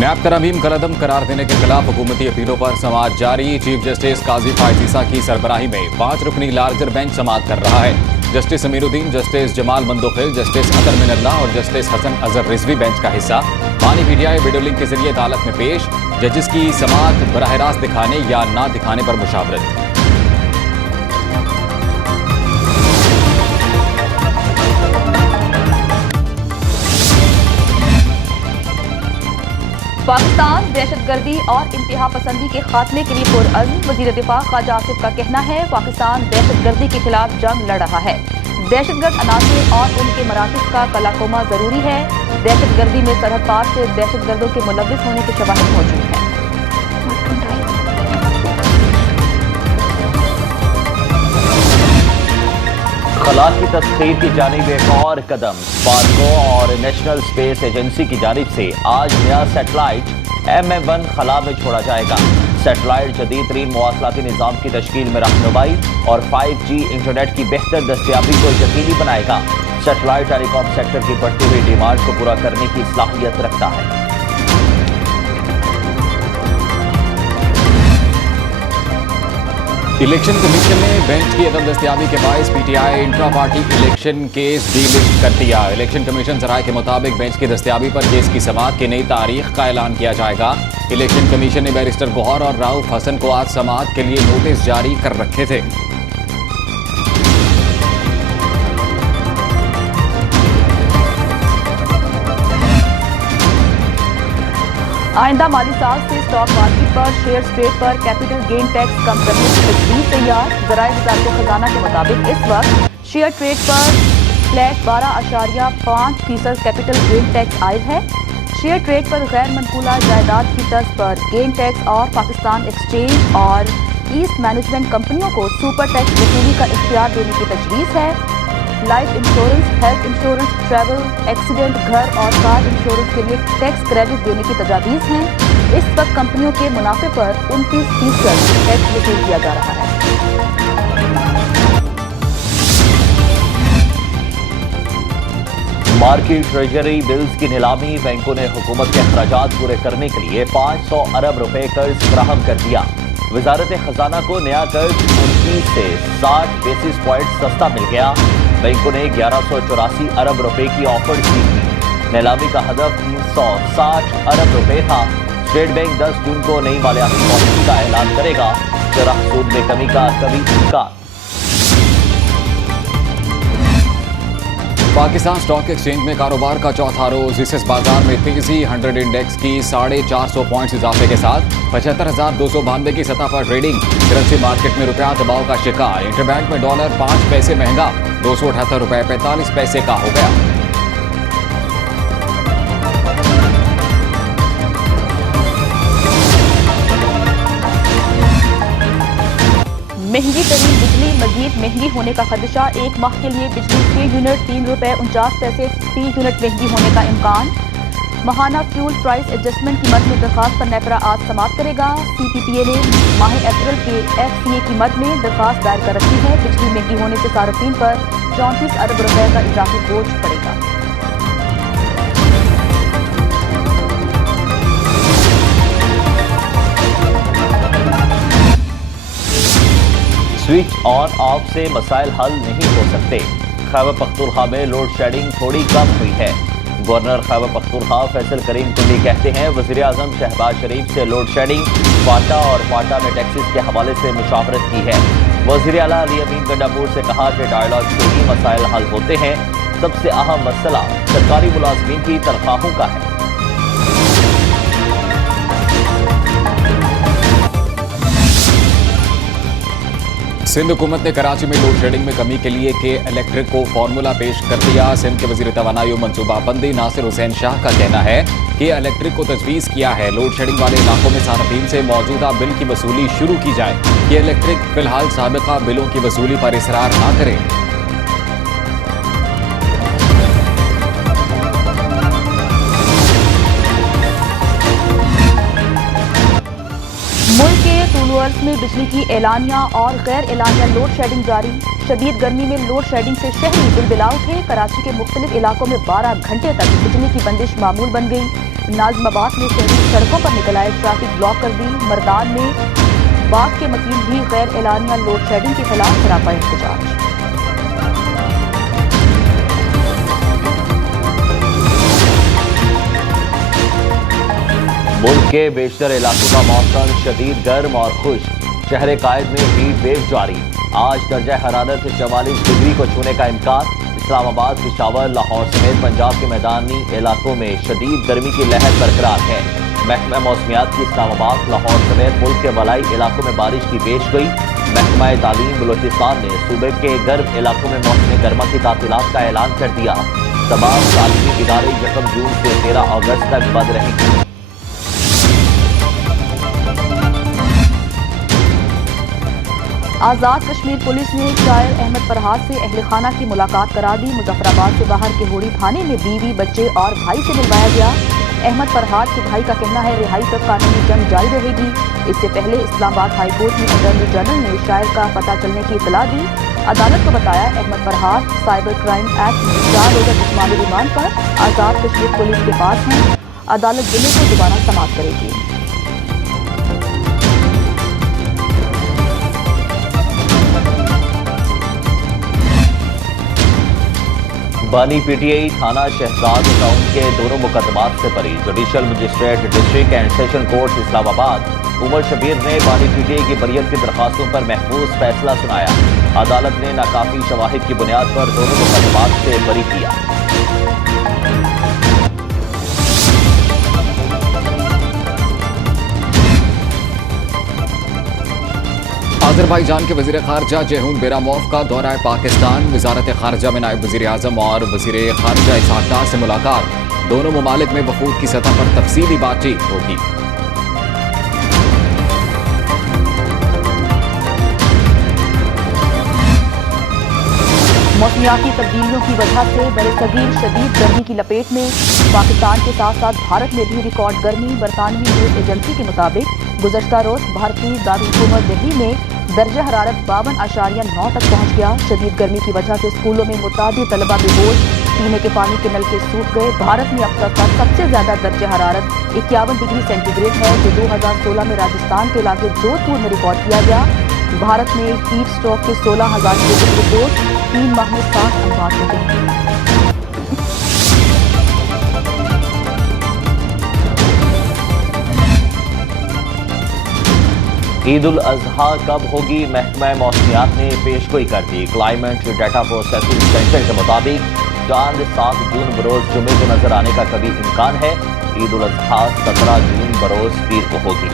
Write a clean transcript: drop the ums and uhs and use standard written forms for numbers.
नैब तरमीम कलअदम करार देने के खिलाफ हुकूमती अपीलों पर समाअत जारी। चीफ जस्टिस काजी फायज ईसा की सरबराही में 5 रुकनी लार्जर बेंच समाअत कर रहा है। Justice Aminuddin, Justice Jamal Mandokhail, Justice Athar Minallah और जस्टिस हसन अजहर रिजवी बेंच का हिस्सा मानी पीटीआई वीडियो लिंक के जरिए अदालत में पेश। जजेस की समाअत बराह रास्त दिखाने या ना दिखाने पर मुशावरत। पाकिस्तान दहशतगर्दी और इंतहा पसंदी के खात्मे के लिए पुरअज़्म। वज़ीर दिफा ख्वाजा आसिफ का कहना है, पाकिस्तान दहशतगर्दी के खिलाफ जंग लड़ रहा है। दहशतगर्द अनासर और उनके मराकज़ का कलाकोमा जरूरी है। दहशतगर्दी में सरहद पार से दहशतगर्दों के मुलव्विस होने के शवाहिद मौजूद हैं। खला की तस्खीर की जानिब एक और कदम। स्पार्को और नेशनल स्पेस एजेंसी की जानिब से आज नया सैटेलाइट MM1 खला में छोड़ा जाएगा। सैटेलाइट जदीद तरीन मवासलाती निज़ाम की तश्कील में रहनुमाई और 5G इंटरनेट की बेहतर दस्तियाबी को यकीनी बनाएगा। सैटेलाइट टेलीकॉम सेक्टर की बढ़ती हुई डिमांड को पूरा करने की सलाहियत रखता है। इलेक्शन कमीशन ने बेंच की अदम दस्तियाबी के बायस PTI intra party election case delist कर दिया। इलेक्शन कमीशन सराय के मुताबिक बेंच की दस्तियाबी पर केस की समाअत की नई तारीख का ऐलान किया जाएगा। इलेक्शन कमीशन ने बैरिस्टर गौहर और राउफ हसन को आज समाअत के लिए नोटिस जारी कर रखे थे। आइंदा माली साल से स्टॉक मार्केट पर शेयर ट्रेड पर कैपिटल गेन टैक्स कम करने की तजवीज़ तैयार। ज़राए वज़ारत खजाना के मुताबिक इस वक्त शेयर ट्रेड पर फ्लैट 12.5% कैपिटल गेन टैक्स आयद है। शेयर ट्रेड पर गैर मनकूला जायदाद की तर्ज पर गेन टैक्स और पाकिस्तान एक्सचेंज और ईस्ट मैनेजमेंट कंपनियों को सुपर टैक्स वसूली का इख्तियार देने की तजवीज़ है। Life insurance, health insurance, travel, accident, घर और कार इंश्योरेंस के लिए टैक्स क्रेडिट देने की तजावीज़ हैं। इस वक्त कंपनियों के मुनाफे पर 29% टैक्स वसूल किया जा रहा है। मार्केट ट्रेजरी बिल्स की नीलामी। बैंकों ने हुकूमत के अखराजात पूरे करने के लिए 500 अरब रुपए कर्ज फराहम कर दिया। वजारत खजाना को नया कर्ज 29 से 60 बेसिस पॉइंट सस्ता मिल गया। बैंकों ने 1184 अरब रुपए की ऑफर की थी। नीलामी का हदफ 360 अरब रुपए था। स्टेट बैंक 10 जून को नई मालियाती पॉलिसी का ऐलान करेगा। शरह सूद में कमी का कभी इम्कान। पाकिस्तान स्टॉक एक्सचेंज में कारोबार का चौथा रोज इस बाजार में तेजी। 100 इंडेक्स की 450 पॉइंट्स इजाफे के साथ 75,292 की सतह पर ट्रेडिंग। करेंसी मार्केट में रुपया दबाव का शिकार। इंटरबैंक में डॉलर 5 पैसे महंगा, 278 रुपए 45 पैसे का हो गया। महंगी तरीन बिजली मजीद महंगी होने का खदशा। एक माह के लिए बिजली 6 यूनिट 3 रुपए 49 पैसे फी यूनिट महंगी होने का इम्कान। माहाना फ्यूल प्राइस एडजस्टमेंट कीमत में दरखास्त पर नेपरा आज समाप्त करेगा। CPPA ने माह अप्रैल के FCA कीमत में दरखास्त दायर कर रखी है। बिजली महंगी होने से सार्फिन पर 34 अरब रुपए का इजाफी बोझ पड़ेगा। स्विच ऑन ऑफ से मसाइल हल नहीं हो सकते। खैबर पख्तूनख्वा में लोड शेडिंग थोड़ी कम हुई है। गवर्नर खैबर पख्तूनख्वा फैसल करीम कुंडी कहते हैं, वज़ीर आज़म शहबाज शरीफ से लोड शेडिंग, फाटा और फाटा में टैक्सेस के हवाले से मुशावरत की है। वज़ीर आला अली अमीन गंडापुर से कहा कि डायलॉग से ही मसाइल हल होते हैं। सबसे अहम मसला सरकारी मुलाजमीन की तनख्वाहों का है। सिंध हुकूमत ने कराची में लोड शेडिंग में कमी के लिए के इलेक्ट्रिक को फार्मूला पेश कर दिया। सिंध के वजीर तवानाई मनसूबाबंदी नासिर हुसैन शाह का कहना है कि इलेक्ट्रिक को तजवीज़ किया है लोड शेडिंग वाले इलाकों में सार्फिन से मौजूदा बिल की वसूली शुरू की जाए। कि इलेक्ट्रिक फिलहाल साबिका बिलों की वसूली पर इसरार ना करे। मुल्क के तूल अर्ज़ में बिजली की एलानिया और गैर एलानिया लोड शेडिंग जारी। शदीद गर्मी में लोड शेडिंग से शहरी बिलबिला उठे। कराची के मुख्तलिफ इलाकों में 12 घंटे तक बिजली की बंदिश मामूल बन गई। नाज़िमाबाद में शहरी सड़कों पर निकल आए, ट्रैफिक ब्लॉक कर दी। मर्दान में बाग के मकीन भी गैर एलानिया लोड शेडिंग के खिलाफ सरापा एहतजाज। मुल्क के बेशतर इलाकों का मौसम शदीद गर्म और खुश्क। शहर कायद में हीट वेव जारी। आज दर्जा हरारत 44 डिग्री को छूने का इम्कान। इस्लामाबाद, पेशावर, लाहौर समेत पंजाब के मैदानी इलाकों में शदीद गर्मी की लहर बरकरार है। महकमा मौसमियात की इस्लामाबाद, लाहौर समेत मुल्क के वलाई इलाकों में बारिश की पेशगोई। महकमा तालीम बलोचिस्तान ने सूबे के गर्म इलाकों में मौसम गर्मा की तातीलात का ऐलान कर दिया। तमाम तालीमी इदारे 1 जून से 13 अगस्त तक बंद रहेंगे। आज़ाद कश्मीर पुलिस ने शायर अहमद फरहाद से अहल खाना की मुलाकात करा दी। मुजफ्फराबाद से बाहर के होड़ी थाने में बीवी, बच्चे और भाई से मिलवाया गया। अहमद फरहाद के भाई का कहना है रिहाई तक कानूनी जंग जारी रहेगी। इससे पहले इस्लामाबाद हाई कोर्ट में अटॉर्नी जनरल ने शायर का पता चलने की इतला दी। अदालत को बताया Ahmad Farhad cyber crime act में 4 रोज़ा जिस्मानी रिमांड पर आज़ाद कश्मीर पुलिस के पास हैं। अदालत जिले को दोबारा समाप्त करेगी। बानी पीटीआई थाना शहजाद टाउन के दोनों मुकदमात से बरी। Judicial magistrate district and session court Islamabad Umar Shabbir ने बानी पीटीआई की बरियत की दरखास्तों पर महफूज फैसला सुनाया। अदालत ने नाकाफी शवाहिद की बुनियाद पर दोनों मुकदमात से बरी किया। अज़रबैजान के वज़ीर ख़ारजा जेहून बेरामोव का दौरा पाकिस्तान। वज़ारत ख़ारजा में नायब वज़ीर आज़म और वज़ीर ख़ारजा इसहाक़ डार से मुलाकात। दोनों ममालिक में वफ़ूद की सतह पर तफसीली बातचीत होगी। मौसमियाती तब्दीलियों की वजह से बरसगीर शदीद गर्मी की लपेट में। पाकिस्तान के साथ साथ भारत में भी रिकॉर्ड गर्मी। बरतानवी न्यूज़ एजेंसी के मुताबिक गुज़श्ता रोज़ भारतीय दारुल-हुकूमत दिल्ली में दर्जा हरारत 52.9 तक पहुँच गया। शदीद गर्मी की वजह से स्कूलों में मुतादिद तलबा बेहोश, पीने के पानी के नलके सूख गए। भारत में अब तक का सबसे ज़्यादा दर्जा हरारत 51 डिग्री सेंटीग्रेड है, जो 2016 में राजस्थान के इलाके जोधपुर में रिकॉर्ड किया गया। भारत में हीट स्ट्रोक के 16,000 केस की रिपोर्ट। 3 माह में 60 अमवात हो गए। ईद उल अजहा कब होगी? महकमा मौसमियात ने पेशगोई कर दी। क्लाइमेट डाटा प्रोसेसिंग सेंटर के मुताबिक चांद 7 जून बरोज जुमे को नजर आने का कभी इम्कान है। ईद उल अजहा 17 जून बरोज पीर को होगी।